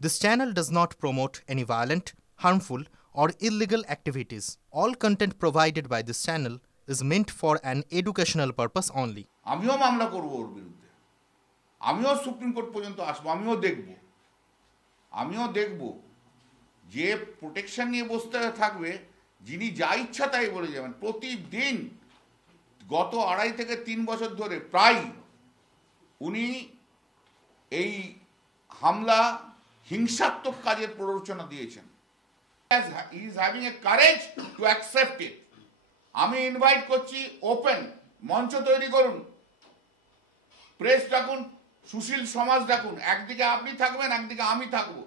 This channel does not promote any violent, harmful, or illegal activities. All content provided by this channel is meant for an educational purpose only. আমিও মামলা করব ওর বিরুদ্ধে, আমিও supreme court পর্যন্ত আসবো, আমিও দেখব যে প্রোটেকশন নিয়ে বসতে থাকবে, যিনি যা ইচ্ছা তাই বলে যাবেন। প্রতিদিন গত 2.5 থেকে 3 বছর ধরে প্রায় উনি এই হামলা হিংসাত্মক কাজের প্ররোচনা দিয়েছেন। He is having a courage to accept it. আমি ইনভাইট করছি, ওপেন মঞ্চ তৈরি করুন, প্রেস ডাকুন, সুশীল সমাজ ডাকুন, একদিকে আপনি থাকবেন, একদিকে আমি থাকবো।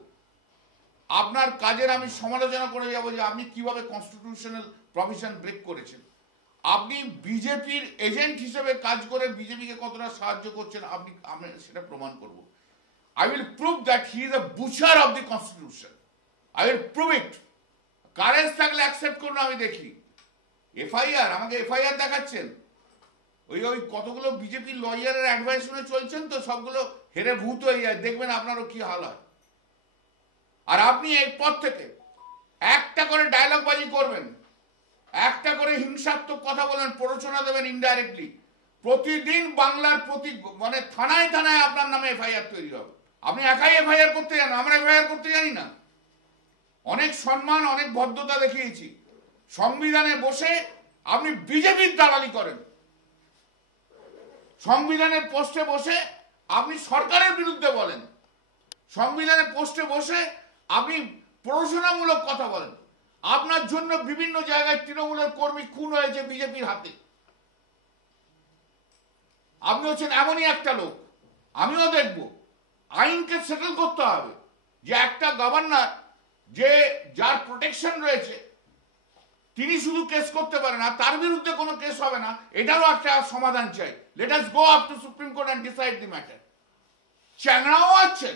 আপনার কাজের আমি সমালোচনা করে যাব যে আপনি কিভাবে কনস্টিটিউশনাল প্রভিশন ব্রেক করেছেন, আপনি বিজেপির এজেন্ট হিসেবে কাজ করে বিজেপিকে কতটা সাহায্য করছেন, আমি সেটা প্রমাণ করব। I will prove that he is a butcher of the constitution. I will prove it. Courage থাকলে অ্যাকসেপ্ট করুন, আমি দেখি। এফআইআর, আমাকে এফআইআর দেখাচ্ছেন, ওই কতগুলো বিজেপি লয়ারের অ্যাডভাইস শুনে চলছেন, তো সবগুলো হেরে ভূত হয়ে যায়, দেখবেন আপনারও কি হাল হয়। আর আপনি এই পথ থেকে একটা করে ডায়লগ বাজি করবেন, একটা করে হিংসাত্মক কথা বলেন, প্ররোচনা দেবেন ইনডাইরেক্টলি। প্রতিদিন বাংলার মানে থানায় থানায় আপনার নামে এফআইআর তৈরি হবে। আপনি একাই এফআইআর করতে জানেন, আমরা এফআইআর করতে জানি না। অনেক সম্মান, অনেক ভদ্রতা দেখিয়েছি। সংবিধানে বসে আপনি বিজেপির দালালি করেন, সংবিধানের পোস্টে বসে আপনি সরকারের বিরুদ্ধে বলেন, সংবিধানের পোস্টে বসে আপনি প্ররোচনামূলক কথা বলেন। আপনার জন্য বিভিন্ন জায়গায় তৃণমূলের কর্মী খুন হয়েছে বিজেপির হাতে। আপনি হচ্ছেন এমনই একটা লোক। আমিও দেখব, আইনকে সেটেল করতে হবে, যে একটা গভর্নর যে যার প্রোটেকশন রয়েছে তিনি শুধু কেস করতে পারেন না, তার বিরুদ্ধে কোনো কেস হবে না, এটারও একটা সমাধান চাই। Let us go up to Supreme Court and decide the matter. চ্যাংড়াও আছেন,